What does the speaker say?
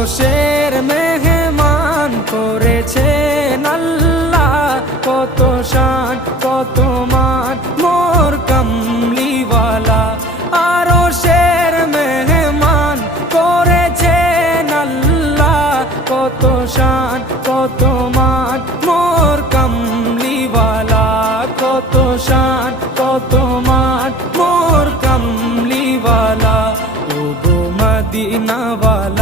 আরশের মেহমান করেছেন আল্লাহ, কত শান কত মান মোর কামলিওয়ালা। আরশের মেহমান করেছেন আল্লাহ, কত শান কত মান মোর কামলিওয়ালা, কত শান কত মান মোর কামলিওয়ালা। ও গো মদিনাওয়ালা